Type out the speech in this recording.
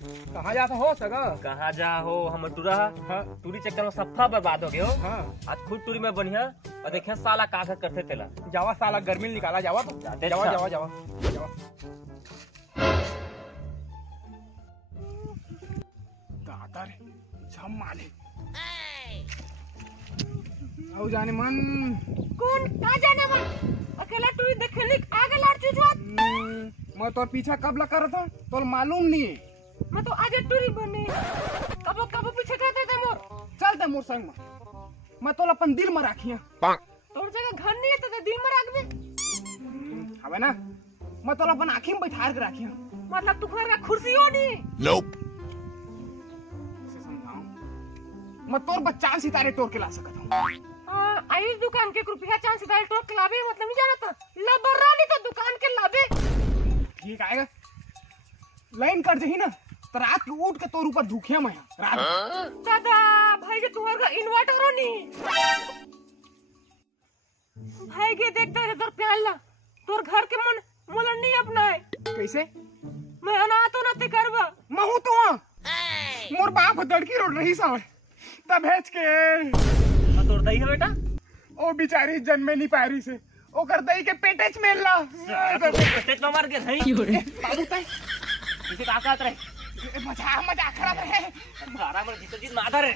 कहाँ जाता हो सगा? कहाँ जा हो हम टूरा? हाँ टूरी चक्कर में सफा बर्बाद हो गए हो। हाँ आज खुद टूरी में बढ़िया और देखे साला का करते तेला। जावा साला गर्मी में निकाला जावा तो जाते जावा अच्छा। जावा जावा जावा दादा रे झम माले आओ जाने मन कौन का जाने मन अकेला टूरी देखली आगे लाड़ चुचवा। मैं तो पीछा कब लगा रहा था तो मालूम नहीं है। मैं तो आज टूरी बने कबो कबो पीछे कहते थे मोर चलते मोर संग में मैं तो अपन दिल में राखिया तोर जगह घर नहीं है तो दिल में रख दे हवे ना मैं तो अपन आँखी में बैठा के राखिया। मतलब तू घर का कुर्सी हो नहीं इसे समझाऊं मैं तोर बच्चा सितारे तोड़ के ला सकता हूँ। आयुष दुकान के रुपया चांद सितारे टोक के लाभे मतलब नहीं जाना था लबरानी तो दुकान के लाभे ठीक आएगा लाइन कर दही ना तो रात को उठ के तोर ऊपर धुखिया मैं रात दादा भाई के तुम्हारे का इन्वर्टर हो नहीं भाई के देखते है तोर प्याल ला तोर घर के मन मोलन नहीं अपना है कैसे मैं अनाथ हो ना ते करवा महू तो मोर बाप दड़की रोड रही सावे तब भेज के तोड़ दही है बेटा। ओ बेचारी जन्मे नहीं पारी से ओकर दही के पेटेच में ला स्टेट में मार के नहीं बाबू तय इसे काका रहे मजा खराब है मारा मर जीत माधर है।